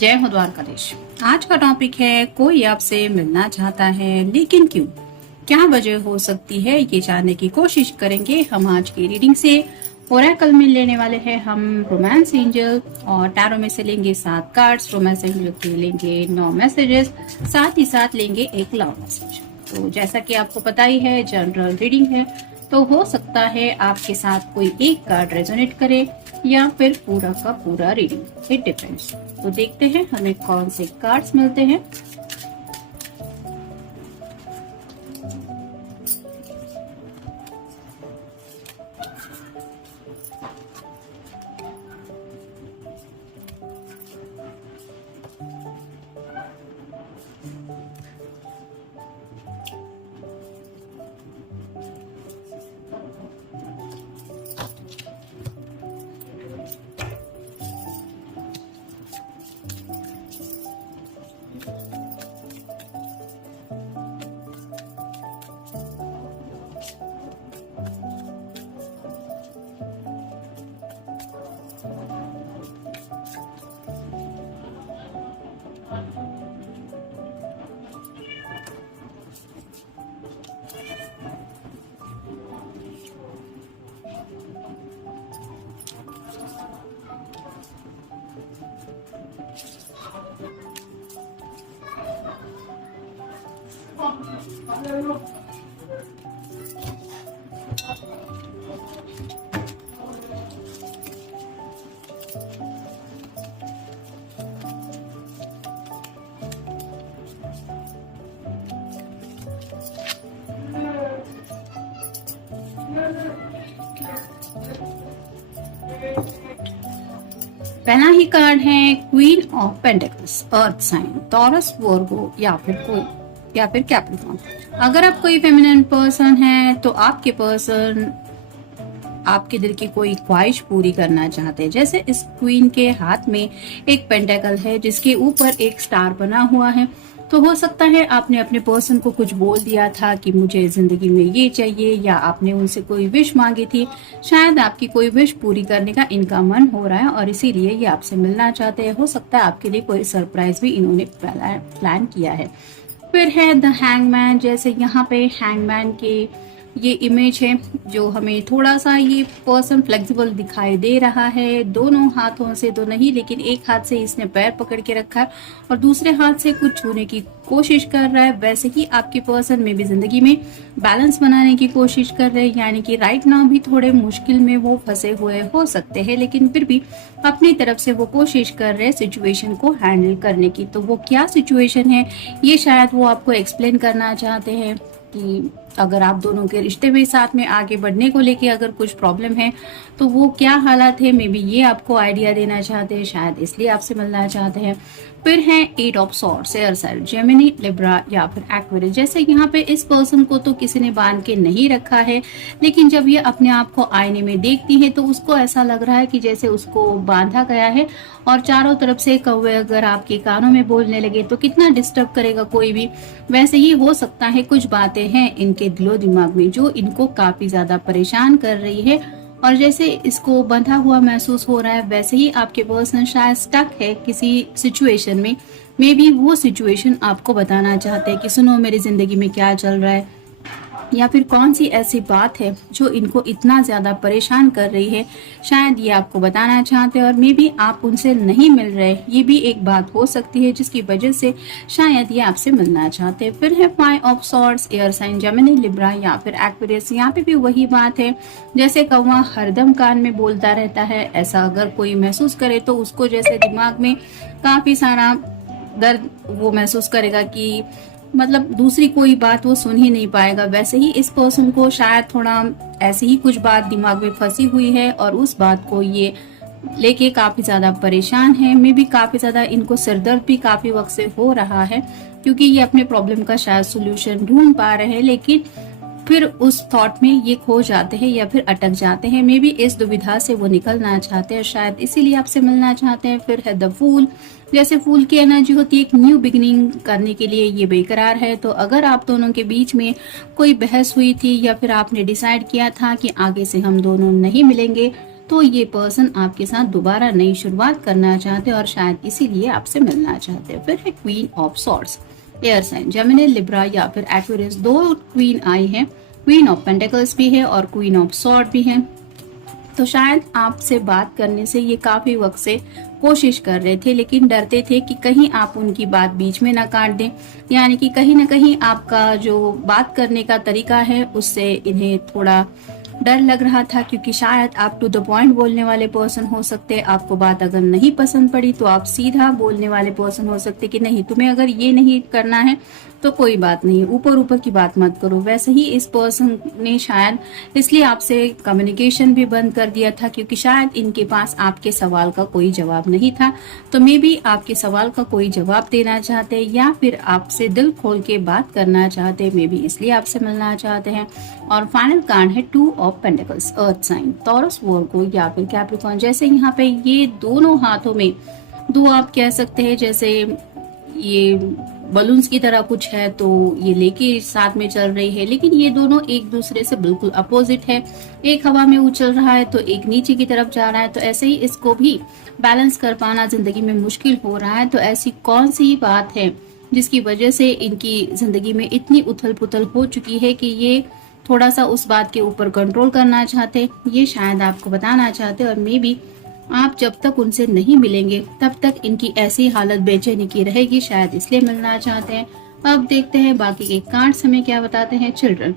जय हो द्वारकाधीश। आज का टॉपिक है कोई आपसे मिलना चाहता है लेकिन क्यों, क्या वजह हो सकती है, ये जानने की कोशिश करेंगे हम आज की रीडिंग से। ओरेकल में लेने वाले हैं हम रोमांस एंजल और टैरो में से लेंगे 7 कार्ड्स। रोमांस एंजल के लेंगे 9 मैसेजेस, साथ ही साथ लेंगे एक लव मैसेज। तो जैसा कि आपको पता ही है जनरल रीडिंग है, तो हो सकता है आपके साथ कोई एक कार्ड रेजोनेट करे या फिर पूरा का पूरा रीडिंग, इट डिपेंड्स। तो देखते हैं हमें कौन से कार्ड्स मिलते हैं। पहला ही कार्ड है queen of pentacles, earth sign, Taurus, Virgo या फिर कैप्रिकॉर्न। अगर आप कोई फेमिनिन पर्सन है तो आपके पर्सन आपके दिल की कोई ख्वाहिश पूरी करना चाहते हैं। जैसे इस क्वीन के हाथ में एक पेंटेकल है जिसके ऊपर एक स्टार बना हुआ है, तो हो सकता है आपने अपने पर्सन को कुछ बोल दिया था कि मुझे जिंदगी में ये चाहिए, या आपने उनसे कोई विश मांगी थी। शायद आपकी कोई विश पूरी करने का इनका मन हो रहा है और इसीलिए ये आपसे मिलना चाहते हैं। हो सकता है आपके लिए कोई सरप्राइज भी इन्होंने प्लान किया है। फिर है द हैंगमैन। जैसे यहाँ पे हैंगमैन के ये इमेज है जो हमें थोड़ा सा ये पर्सन फ्लेक्सिबल दिखाई दे रहा है। दोनों हाथों से तो नहीं, लेकिन एक हाथ से इसने पैर पकड़ के रखा है और दूसरे हाथ से कुछ छूने की कोशिश कर रहा है। वैसे ही आपके पर्सन में भी जिंदगी में बैलेंस बनाने की कोशिश कर रहे हैं, यानी कि राइट नाउ भी थोड़े मुश्किल में वो फंसे हुए हो सकते हैं, लेकिन फिर भी अपनी तरफ से वो कोशिश कर रहे हैं सिचुएशन को हैंडल करने की। तो वो क्या सिचुएशन है ये शायद वो आपको एक्सप्लेन करना चाहते हैं कि अगर आप दोनों के रिश्ते में साथ में आगे बढ़ने को लेके अगर कुछ प्रॉब्लम है तो वो क्या हालात है, मे बी ये आपको आइडिया देना चाहते हैं, शायद इसलिए आपसे मिलना चाहते हैं। फिर है 8 of swords, air sign, Gemini, Libra या फिर एक्वेरियस। जैसे यहाँ पे इस पर्सन को तो किसी ने बांध के नहीं रखा है, लेकिन जब ये अपने आप को आईने में देखती है तो उसको ऐसा लग रहा है कि जैसे उसको बांधा गया है और चारों तरफ से कौवे अगर आपके कानों में बोलने लगे तो कितना डिस्टर्ब करेगा कोई भी। वैसे ही हो सकता है कुछ बातें हैं इनके दिलो दिमाग में जो इनको काफी ज्यादा परेशान कर रही है, और जैसे इसको बंधा हुआ महसूस हो रहा है वैसे ही आपके पर्सन शायद स्टक है किसी सिचुएशन में। मे बी वो सिचुएशन आपको बताना चाहते हैं कि सुनो मेरी जिंदगी में क्या चल रहा है, या फिर कौन सी ऐसी बात है जो इनको इतना ज्यादा परेशान कर रही है, शायद ये आपको बताना चाहते हैं। और मे बी आप उनसे नहीं मिल रहे, ये भी एक बात हो सकती है जिसकी वजह से शायद ये आपसे मिलना चाहते हैं। फिर है 5 of swords, air sign, Gemini, Libra या फिर एक्वेरियस। यहाँ पे भी वही बात है, जैसे कौवा हरदम कान में बोलता रहता है, ऐसा अगर कोई महसूस करे तो उसको जैसे दिमाग में काफी सारा दर्द वो महसूस करेगा कि मतलब दूसरी कोई बात वो सुन ही नहीं पाएगा। वैसे ही इस पर्सन को शायद थोड़ा ऐसी ही कुछ बात दिमाग में फंसी हुई है और उस बात को ये लेके काफी ज्यादा परेशान है। मे भी काफी ज्यादा इनको सिरदर्द भी काफी वक्त से हो रहा है, क्योंकि ये अपने प्रॉब्लम का शायद सोल्यूशन ढूंढ पा रहे हैं, लेकिन फिर उस थॉट में ये खो जाते हैं या फिर अटक जाते हैं। मे बी इस दुविधा से वो निकलना चाहते हैं, शायद इसीलिए आपसे मिलना चाहते हैं। फिर है द फूल। जैसे फूल की एनर्जी होती है एक न्यू बिगिनिंग करने के लिए ये बेकरार है। तो अगर आप दोनों के बीच में कोई बहस हुई थी या फिर आपने डिसाइड किया था कि आगे से हम दोनों नहीं मिलेंगे, तो ये पर्सन आपके साथ दोबारा नई शुरुआत करना चाहते हैं और शायद इसीलिए आपसे मिलना चाहते हैं। फिर है queen of swords, air sign Gemini, Libra या फिर एक्वेरियस। दो क्वीन आई है, क्वीन ऑफ पेंटिकल्स भी है और क्वीन ऑफ सॉर्ड भी है। तो शायद आपसे बात करने से ये काफी वक्त से कोशिश कर रहे थे, लेकिन डरते थे कि कहीं आप उनकी बात बीच में ना काट दें, यानी कि कहीं ना कहीं आपका जो बात करने का तरीका है उससे इन्हें थोड़ा डर लग रहा था, क्योंकि शायद आप टू द पॉइंट बोलने वाले पर्सन हो सकते। आपको बात अगर नहीं पसंद पड़ी तो आप सीधा बोलने वाले पर्सन हो सकते कि नहीं, तुम्हें अगर ये नहीं करना है तो कोई बात नहीं, ऊपर ऊपर की बात मत करो। वैसे ही इस पर्सन ने शायद इसलिए आपसे कम्युनिकेशन भी बंद कर दिया था, क्योंकि शायद इनके पास आपके सवाल का कोई जवाब नहीं था। तो मे बी आपके सवाल का कोई जवाब देना चाहते या फिर आपसे दिल खोल के बात करना चाहते, मे बी इसलिए आपसे मिलना चाहते हैं। और फाइनल कार्ड है two of pentacles, earth sign, Taurus, Virgo या फिर कैप्रिकॉर्न। जैसे यहाँ पे ये दोनों हाथों में दो, आप कह सकते हैं जैसे ये बलून्स की तरह कुछ है, तो ये लेके साथ में चल रही है, लेकिन ये दोनों एक दूसरे से बिल्कुल अपोजिट है। एक हवा में उछल रहा है तो एक नीचे की तरफ जा रहा है। तो ऐसे ही इसको भी बैलेंस कर पाना जिंदगी में मुश्किल हो रहा है। तो ऐसी कौन सी बात है जिसकी वजह से इनकी जिंदगी में इतनी उथल पुथल हो चुकी है कि ये थोड़ा सा उस बात के ऊपर कंट्रोल करना चाहते, ये शायद आपको बताना चाहते। और मे बी आप जब तक उनसे नहीं मिलेंगे तब तक इनकी ऐसी हालत बेचैनी की रहेगी, शायद इसलिए मिलना चाहते हैं। अब देखते हैं बाकी के कार्ड्स हमें क्या बताते हैं। Children,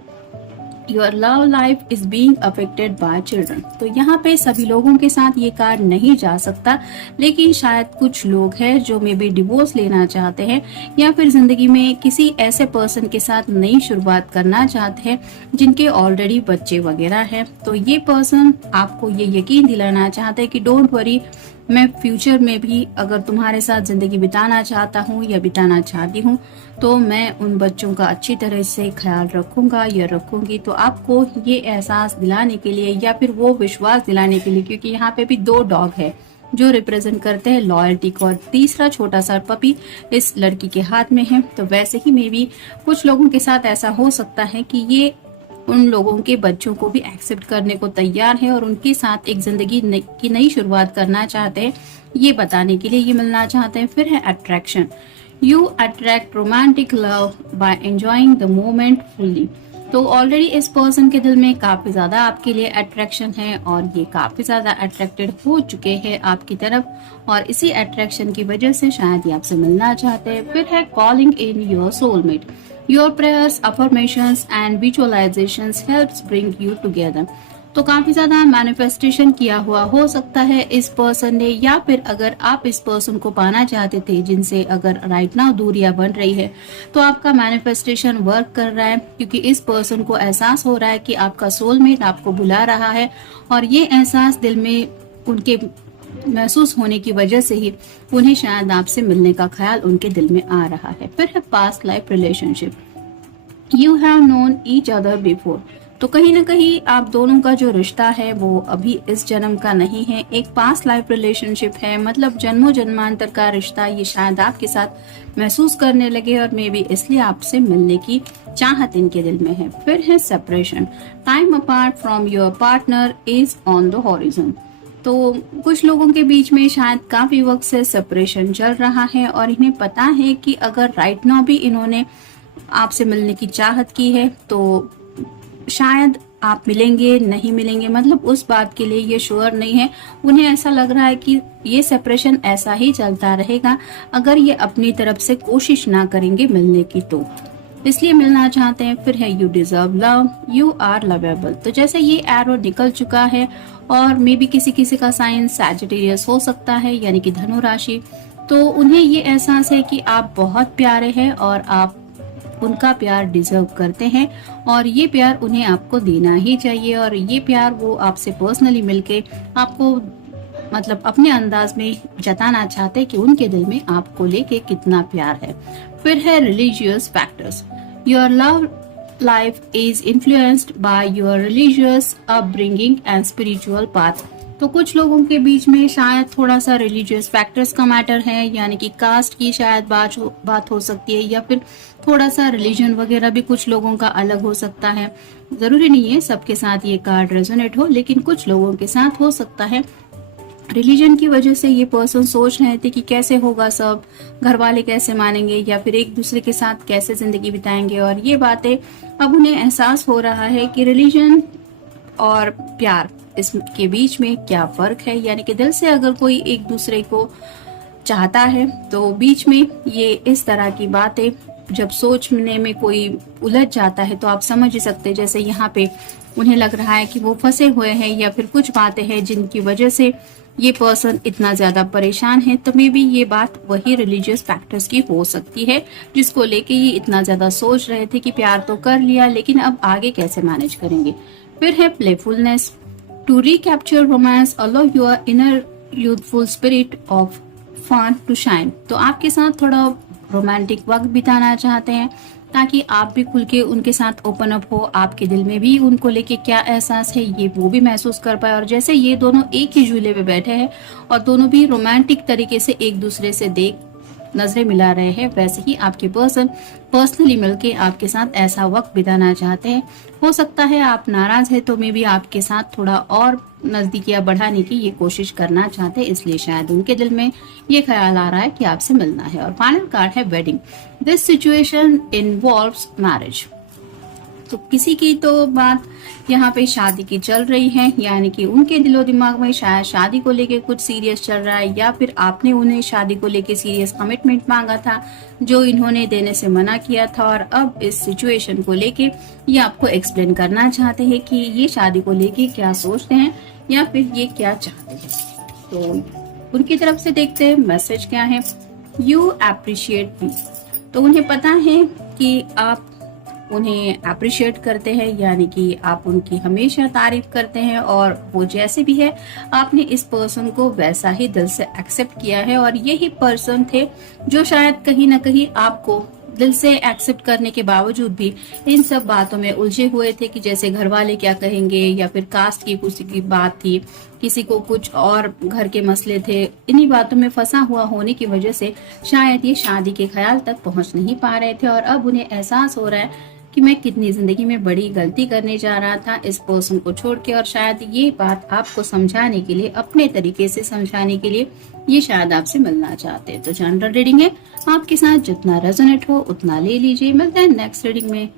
your love life is being affected by children. तो यहाँ पे सभी लोगों के साथ ये कार्ड नहीं जा सकता, लेकिन शायद कुछ लोग हैं जो मे बी डिवोर्स लेना चाहते हैं या फिर जिंदगी में किसी ऐसे पर्सन के साथ नई शुरुआत करना चाहते हैं जिनके ऑलरेडी बच्चे वगैरह हैं। तो ये पर्सन आपको ये यकीन दिलाना चाहते हैं कि डोंट वरी, मैं फ्यूचर में भी अगर तुम्हारे साथ जिंदगी बिताना चाहता हूँ या बिताना चाहती हूँ तो मैं उन बच्चों का अच्छी तरह से ख्याल रखूंगा या रखूंगी। तो आपको ये एहसास दिलाने के लिए या फिर वो विश्वास दिलाने के लिए, क्योंकि यहाँ पे भी दो डॉग है जो रिप्रेजेंट करते हैं लॉयल्टी को, और तीसरा छोटा सा पपी इस लड़की के हाथ में है। तो वैसे ही मे बी कुछ लोगों के साथ ऐसा हो सकता है कि ये उन लोगों के बच्चों को भी एक्सेप्ट करने को तैयार है और उनके साथ एक जिंदगी की नई शुरुआत करना चाहते हैं, ये बताने के लिए ये मिलना चाहते हैं। फिर है attraction, you attract romantic love by enjoying the moment fully. तो ऑलरेडी इस पर्सन के दिल में काफी ज्यादा आपके लिए अट्रैक्शन है और ये काफी ज्यादा अट्रैक्टेड हो चुके हैं आपकी तरफ, और इसी अट्रैक्शन की वजह से शायद ये आपसे मिलना चाहते हैं। फिर है calling in your soulmate, your prayers, affirmations and visualisations helps bring you together. तो काफी ज्यादा मैनिफेस्टेशन किया हुआ हो सकता है इस पर्सन ने, या फिर अगर आप इस पर्सन को पाना चाहते थे जिनसे अगर राइट नाउ दूरियां बन रही है तो आपका मैनिफेस्टेशन वर्क कर रहा है, क्योंकि इस पर्सन को एहसास हो रहा है कि आपका सोलमेट आपको बुला रहा है, और ये एहसास दिल में उनके महसूस होने की वजह से ही उन्हें शायद आपसे मिलने का ख्याल उनके दिल में आ रहा है। फिर है past life relationship, you have known each other before. तो कहीं ना कहीं आप दोनों का जो रिश्ता है वो अभी इस जन्म का नहीं है, एक पास्ट लाइफ रिलेशनशिप है, मतलब जन्मों जन्मांतर का रिश्ता ये शायद आपके साथ महसूस करने लगे और मे बी इसलिए आपसे मिलने की चाहत इनके दिल में है। फिर है separation, time apart from your partner is on the horizon. तो कुछ लोगों के बीच में शायद काफी वक्त से सेपरेशन चल रहा है और इन्हें पता है कि अगर राइट नाउ भी इन्होंने आपसे मिलने की चाहत की है तो शायद आप मिलेंगे नहीं मिलेंगे, मतलब उस बात के लिए ये श्योर नहीं है। उन्हें ऐसा लग रहा है कि ये सेपरेशन ऐसा ही चलता रहेगा अगर ये अपनी तरफ से कोशिश ना करेंगे मिलने की, तो इसलिए मिलना चाहते हैं। फिर है you deserve love, you are lovable. तो जैसे ये एरो निकल चुका है और मे बी किसी किसी का साइन सैजिटेरियस हो सकता है, यानी कि धनु राशि, तो उन्हें ये एहसास है कि आप बहुत प्यारे हैं और आप उनका प्यार डिजर्व करते हैं और ये प्यार उन्हें आपको देना ही चाहिए, और ये प्यार वो आपसे पर्सनली मिलके आपको मतलब अपने अंदाज में जताना चाहते हैं कि उनके दिल में आपको लेके कितना प्यार है। फिर है religious factors, your love life is influenced by your religious upbringing and spiritual path. तो कुछ लोगों के बीच में शायद थोड़ा सा रिलीजियस फैक्टर्स का मैटर है, यानी कि कास्ट की शायद बात हो सकती है, या फिर थोड़ा सा रिलीजन वगैरह भी कुछ लोगों का अलग हो सकता है। जरूरी नहीं है सबके साथ ये कार्ड रेजोनेट हो, लेकिन कुछ लोगों के साथ हो सकता है। रिलीजन की वजह से ये पर्सन सोच रहे थे कि कैसे होगा सब, घर वाले कैसे मानेंगे, या फिर एक दूसरे के साथ कैसे जिंदगी बिताएंगे। और ये बातें अब उन्हें एहसास हो रहा है कि रिलीजन और प्यार इसके बीच में क्या फर्क है। यानी कि दिल से अगर कोई एक दूसरे को चाहता है तो बीच में ये इस तरह की बातें जब सोचने में कोई उलझ जाता है तो आप समझ ही सकते हैं, जैसे यहाँ पे उन्हें लग रहा है कि वो फंसे हुए हैं, या फिर कुछ बातें हैं जिनकी वजह से ये पर्सन इतना ज्यादा परेशान है। तो मे बी ये बात वही रिलीजियस फैक्टर्स की हो सकती है जिसको लेके ये इतना ज्यादा सोच रहे थे कि प्यार तो कर लिया, लेकिन अब आगे कैसे मैनेज करेंगे। फिर है playfulness. To recapture romance allow your inner youthful spirit of fun to shine. तो आपके साथ थोड़ा रोमांटिक वक्त बिताना चाहते हैं ताकि आप भी खुल के उनके साथ ओपन अप हो, आपके दिल में भी उनको लेके क्या एहसास है ये वो भी महसूस कर पाए। और जैसे ये दोनों एक ही झूले पे बैठे हैं और दोनों भी रोमांटिक तरीके से एक दूसरे से नजरें मिला रहे हैं, वैसे ही आपके पर्सन पर्सनली मिलके आपके साथ ऐसा वक्त बिताना चाहते हैं। हो सकता है आप नाराज है तो मे भी आपके साथ थोड़ा और नजदीकियां बढ़ाने की ये कोशिश करना चाहते हैं, इसलिए शायद उनके दिल में ये ख्याल आ रहा है कि आपसे मिलना है। और फाइनल कार्ड है wedding. This situation involves marriage. तो किसी की तो बात यहाँ पे शादी की चल रही है, यानी कि उनके दिलो दिमाग में शायद शादी को लेके कुछ सीरियस चल रहा है, या फिर आपने उन्हें शादी को लेके सीरियस कमिटमेंट मांगा था जो इन्होंने देने से मना किया था। और अब इस सिचुएशन को लेके ये आपको एक्सप्लेन करना चाहते हैं कि ये शादी को लेके क्या सोचते हैं या फिर ये क्या चाहते हैं। तो उनकी तरफ से देखते हैं मैसेज क्या है। यू एप्रिशिएट मी। तो उन्हें पता है कि आप उन्हें अप्रिशिएट करते हैं, यानी कि आप उनकी हमेशा तारीफ करते हैं, और वो जैसे भी है आपने इस पर्सन को वैसा ही दिल से एक्सेप्ट किया है। और यही पर्सन थे जो शायद कहीं ना कहीं आपको दिल से एक्सेप्ट करने के बावजूद भी इन सब बातों में उलझे हुए थे कि जैसे घर वाले क्या कहेंगे, या फिर कास्ट की किसी की बात थी, किसी को कुछ और घर के मसले थे। इन्हीं बातों में फंसा हुआ होने की वजह से शायद ये शादी के ख्याल तक पहुंच नहीं पा रहे थे। और अब उन्हें एहसास हो रहा है कि मैं कितनी जिंदगी में बड़ी गलती करने जा रहा था इस पर्सन को छोड़ के। और शायद ये बात आपको समझाने के लिए, अपने तरीके से समझाने के लिए ये शायद आपसे मिलना चाहते हैं। तो जनरल रीडिंग है, आपके साथ जितना रेजोनेट हो उतना ले लीजिए। मिलते हैं नेक्स्ट रीडिंग में।